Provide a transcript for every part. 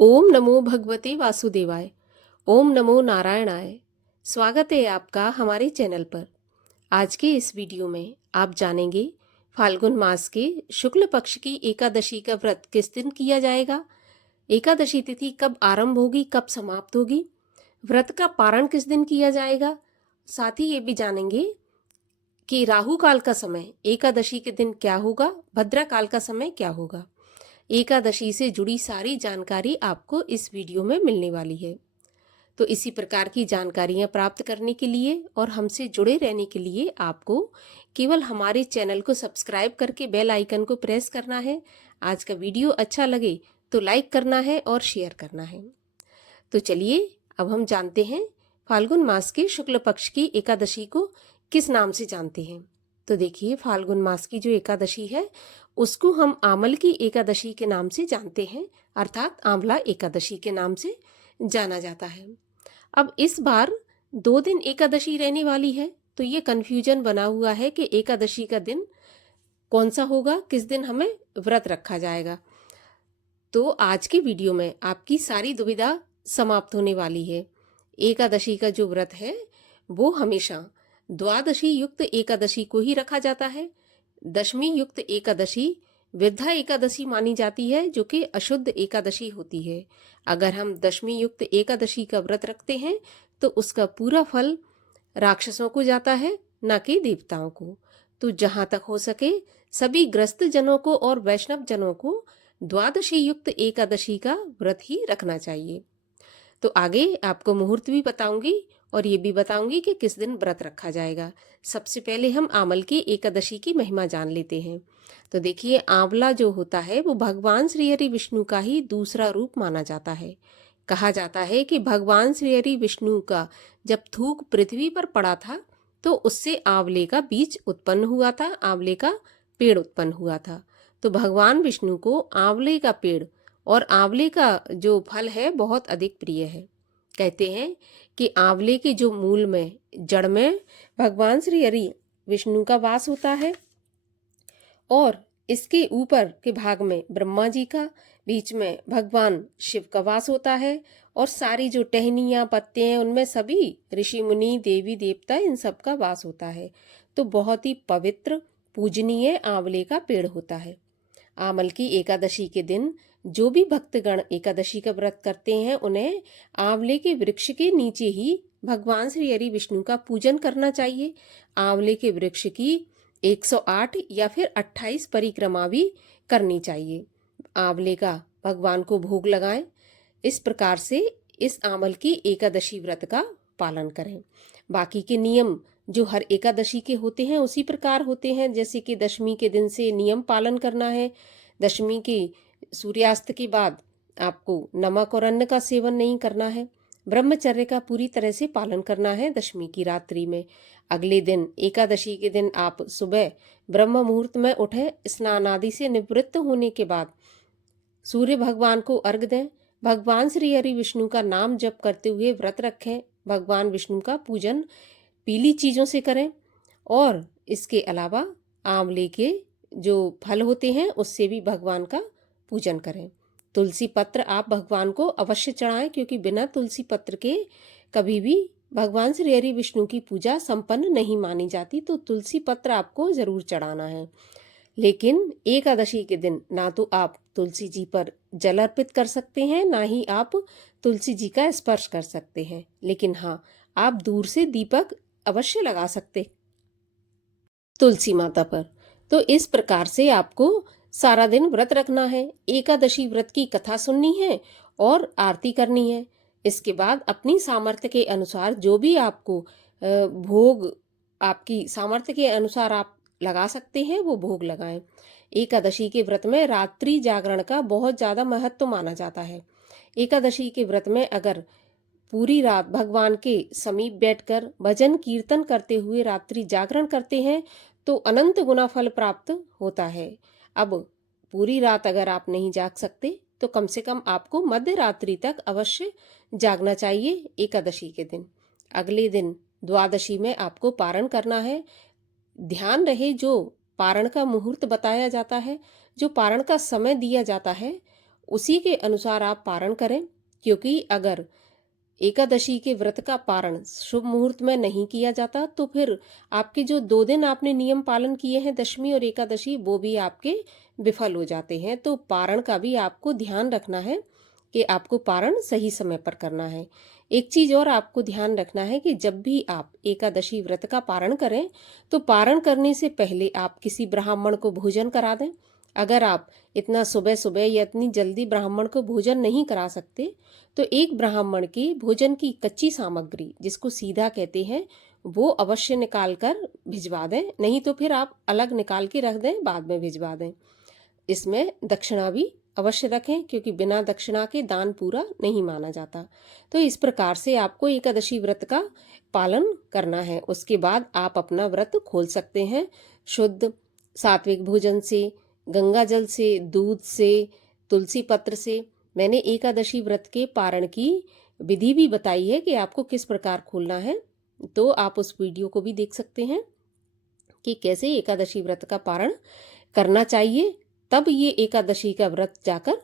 ओम नमो भगवते वासुदेवाय। ओम नमो नारायणाय। स्वागत है आपका हमारे चैनल पर। आज के इस वीडियो में आप जानेंगे फाल्गुन मास के शुक्ल पक्ष की एकादशी का व्रत किस दिन किया जाएगा, एकादशी तिथि कब आरंभ होगी, कब समाप्त होगी, व्रत का पारण किस दिन किया जाएगा। साथ ही ये भी जानेंगे कि राहु काल का समय एकादशी के दिन क्या होगा, भद्रा काल का समय क्या होगा। एकादशी से जुड़ी सारी जानकारी आपको इस वीडियो में मिलने वाली है। तो इसी प्रकार की जानकारियां प्राप्त करने के लिए और हमसे जुड़े रहने के लिए आपको केवल हमारे चैनल को सब्सक्राइब करके बेल आइकन को प्रेस करना है। आज का वीडियो अच्छा लगे तो लाइक करना है और शेयर करना है। तो चलिए अब हम जानते हैं फाल्गुन मास के शुक्ल पक्ष की एकादशी को किस नाम से जानते हैं। तो देखिए, फाल्गुन मास की जो एकादशी है उसको हम आमल की एकादशी के नाम से जानते हैं, अर्थात आंवला एकादशी के नाम से जाना जाता है। अब इस बार 2 दिन एकादशी रहने वाली है, तो ये कन्फ्यूजन बना हुआ है कि एकादशी का दिन कौन सा होगा, किस दिन हमें व्रत रखा जाएगा। तो आज की वीडियो में आपकी सारी दुविधा समाप्त होने वाली है। एकादशी का जो व्रत है वो हमेशा द्वादशी युक्त एकादशी को ही रखा जाता है। दशमी युक्त एकादशी वृद्धा एकादशी मानी जाती है, जो कि अशुद्ध एकादशी होती है। अगर हम दशमी युक्त एकादशी का व्रत रखते हैं तो उसका पूरा फल राक्षसों को जाता है, न कि देवताओं को। तो जहां तक हो सके सभी ग्रस्त जनों को और वैष्णव जनों को द्वादशी युक्त एकादशी का व्रत ही रखना चाहिए। तो आगे आपको मुहूर्त भी बताऊंगी और ये भी बताऊंगी कि किस दिन व्रत रखा जाएगा। सबसे पहले हम आमल की एकादशी की महिमा जान लेते हैं। तो देखिए, आंवला जो होता है वो भगवान श्री हरि विष्णु का ही दूसरा रूप माना जाता है। कहा जाता है कि भगवान श्री हरि विष्णु का जब थूक पृथ्वी पर पड़ा था तो उससे आंवले का बीज उत्पन्न हुआ था, आंवले का पेड़ उत्पन्न हुआ था। तो भगवान विष्णु को आंवले का पेड़ और आंवले का जो फल है बहुत अधिक प्रिय है। कहते हैं कि आंवले के जो मूल में, जड़ में भगवान श्री हरि विष्णु का वास होता है और इसके ऊपर के भाग में ब्रह्मा जी का, बीच में भगवान शिव का वास होता है और सारी जो टहनियाँ पत्ते हैं उनमें सभी ऋषि मुनि देवी देवता इन सब का वास होता है। तो बहुत ही पवित्र पूजनीय आंवले का पेड़ होता है। आमल की एकादशी के दिन जो भी भक्तगण एकादशी का व्रत करते हैं उन्हें आंवले के वृक्ष के नीचे ही भगवान श्री हरि विष्णु का पूजन करना चाहिए। आंवले के वृक्ष की 108 या फिर 28 परिक्रमा भी करनी चाहिए। आंवले का भगवान को भोग लगाएं। इस प्रकार से इस आमल की एकादशी व्रत का पालन करें। बाकी के नियम जो हर एकादशी के होते हैं उसी प्रकार होते हैं, जैसे कि दशमी के दिन से नियम पालन करना है। दशमी के सूर्यास्त के बाद आपको नमक और अन्न का सेवन नहीं करना है। ब्रह्मचर्य का पूरी तरह से पालन करना है दशमी की रात्रि में। अगले दिन एकादशी के दिन आप सुबह ब्रह्म मुहूर्त में उठे, स्नान आदि से निवृत्त होने के बाद सूर्य भगवान को अर्घ दें। भगवान श्री हरि विष्णु का नाम जप करते हुए व्रत रखें। भगवान विष्णु का पूजन पीली चीजों से करें और इसके अलावा आंवले के जो फल होते हैं उससे भी भगवान का पूजन करें। तुलसी पत्र आप भगवान को अवश्य चढ़ाएं, क्योंकि बिना तुलसी पत्र के कभी भी भगवान श्री हरि विष्णु की पूजा संपन्न नहीं मानी जाती। तो तुलसी पत्र आपको जरूर चढ़ाना है। लेकिन एकादशी के दिन ना तो आप तुलसी जी पर जल अर्पित कर सकते हैं, ना ही आप तुलसी जी का स्पर्श कर सकते हैं। लेकिन हाँ, आप दूर से दीपक अवश्य लगा सकते तुलसी माता पर। तो इस प्रकार से आपको सारा दिन व्रत रखना है। एकादशी व्रत की कथा सुननी है और आरती करनी है। इसके बाद अपनी सामर्थ्य के अनुसार जो भी आपको भोग आपकी सामर्थ्य के अनुसार आप लगा सकते हैं वो भोग लगाएं। एकादशी के व्रत में रात्रि जागरण का बहुत ज्यादा महत्व माना जाता है। एकादशी के व्रत में अगर पूरी रात भगवान के समीप बैठकर भजन कीर्तन करते हुए रात्रि जागरण करते हैं तो अनंत गुना फल प्राप्त होता है। अब पूरी रात अगर आप नहीं जाग सकते तो कम से कम आपको मध्य रात्रि तक अवश्य जागना चाहिए एकादशी के दिन। अगले दिन द्वादशी में आपको पारण करना है। ध्यान रहे, जो पारण का मुहूर्त बताया जाता है, जो पारण का समय दिया जाता है, उसी के अनुसार आप पारण करें, क्योंकि अगर एकादशी के व्रत का पारण शुभ मुहूर्त में नहीं किया जाता तो फिर आपके जो 2 दिन आपने नियम पालन किए हैं, दशमी और एकादशी, वो भी आपके विफल हो जाते हैं। तो पारण का भी आपको ध्यान रखना है कि आपको पारण सही समय पर करना है। एक चीज और आपको ध्यान रखना है कि जब भी आप एकादशी व्रत का पारण करें तो पारण करने से पहले आप किसी ब्राह्मण को भोजन करा दें। अगर आप इतना सुबह सुबह या इतनी जल्दी ब्राह्मण को भोजन नहीं करा सकते तो एक ब्राह्मण की भोजन की कच्ची सामग्री, जिसको सीधा कहते हैं, वो अवश्य निकाल कर भिजवा दें। नहीं तो फिर आप अलग निकाल के रख दें, बाद में भिजवा दें। इसमें दक्षिणा भी अवश्य रखें, क्योंकि बिना दक्षिणा के दान पूरा नहीं माना जाता। तो इस प्रकार से आपको एकादशी व्रत का पालन करना है। उसके बाद आप अपना व्रत खोल सकते हैं शुद्ध सात्विक भोजन से, गंगा जल से, दूध से, तुलसी पत्र से। मैंने एकादशी व्रत के पारण की विधि भी बताई है कि आपको किस प्रकार खोलना है, तो आप उस वीडियो को भी देख सकते हैं कि कैसे एकादशी व्रत का पारण करना चाहिए। तब ये एकादशी का व्रत जाकर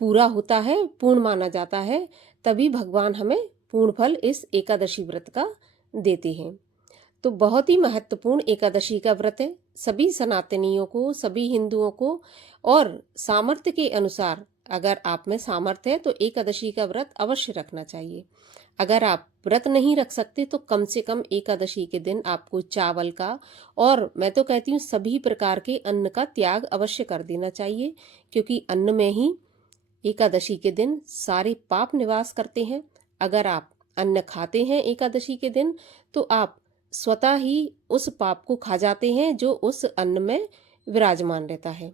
पूरा होता है, पूर्ण माना जाता है। तभी भगवान हमें पूर्ण फल इस एकादशी व्रत का देते हैं। तो बहुत ही महत्वपूर्ण एकादशी का व्रत है। सभी सनातनियों को, सभी हिंदुओं को, और सामर्थ्य के अनुसार, अगर आप में सामर्थ्य है तो एकादशी का व्रत अवश्य रखना चाहिए। अगर आप व्रत नहीं रख सकते तो कम से कम एकादशी के दिन आपको चावल का, और मैं तो कहती हूँ सभी प्रकार के अन्न का त्याग अवश्य कर देना चाहिए, क्योंकि अन्न में ही एकादशी के दिन सारे पाप निवास करते हैं। अगर आप अन्न खाते हैं एकादशी के दिन तो आप स्वतः ही उस पाप को खा जाते हैं जो उस अन्न में विराजमान रहता है।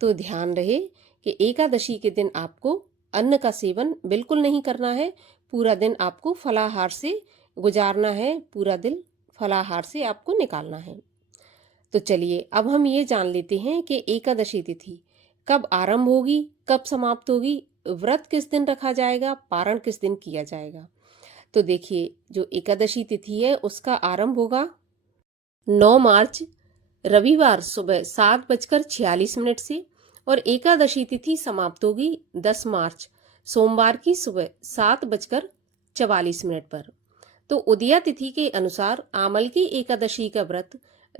तो ध्यान रहे कि एकादशी के दिन आपको अन्न का सेवन बिल्कुल नहीं करना है। पूरा दिन आपको फलाहार से गुजारना है, पूरा दिन फलाहार से आपको निकालना है। तो चलिए अब हम ये जान लेते हैं कि एकादशी तिथि कब आरंभ होगी, कब समाप्त होगी, व्रत किस दिन रखा जाएगा, पारण किस दिन किया जाएगा। तो देखिए, जो एकादशी तिथि है उसका आरंभ होगा 9 मार्च रविवार सुबह 7:46 से, और एकादशी तिथि समाप्त होगी 10 मार्च सोमवार की सुबह 7:44 पर। तो उदया तिथि के अनुसार आमल की एकादशी का व्रत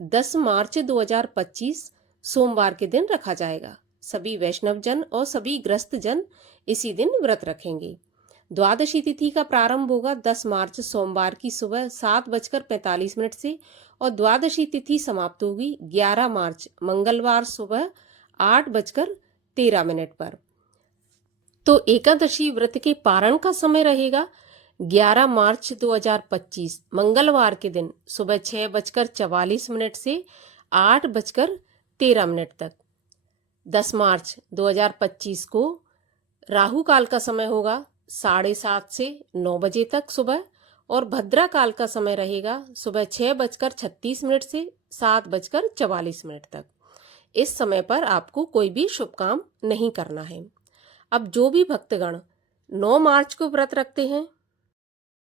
10 मार्च 2025 सोमवार के दिन रखा जाएगा। सभी वैष्णव जन और सभी ग्रस्त जन इसी दिन व्रत रखेंगे। द्वादशी तिथि का प्रारंभ होगा 10 मार्च सोमवार की सुबह 7:45 से, और द्वादशी तिथि समाप्त होगी 11 मार्च मंगलवार सुबह 8:13 पर। तो एकादशी व्रत के पारण का समय रहेगा 11 मार्च 2025 मंगलवार के दिन सुबह 6:44 से 8:13 तक। 10 मार्च 2025 को राहु काल का समय होगा 7:30 से 9 बजे तक सुबह, और भद्रा काल का समय रहेगा सुबह 6:36 से 7:44 तक। इस समय पर आपको कोई भी शुभ काम नहीं करना है। अब जो भी भक्तगण 9 मार्च को व्रत रखते हैं,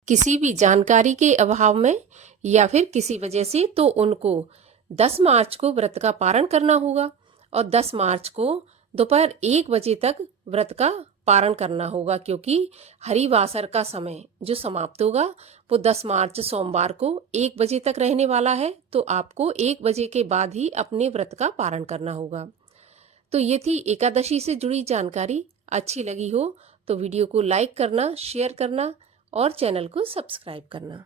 किसी भी जानकारी के अभाव में या फिर किसी वजह से, तो उनको 10 मार्च को व्रत का पारण करना होगा, और 10 मार्च को दोपहर 1 बजे तक व्रत का पारण करना होगा, क्योंकि हरिवासर का समय जो समाप्त होगा वो 10 मार्च सोमवार को 1 बजे तक रहने वाला है। तो आपको 1 बजे के बाद ही अपने व्रत का पारण करना होगा। तो ये थी एकादशी से जुड़ी जानकारी। अच्छी लगी हो तो वीडियो को लाइक करना, शेयर करना और चैनल को सब्सक्राइब करना।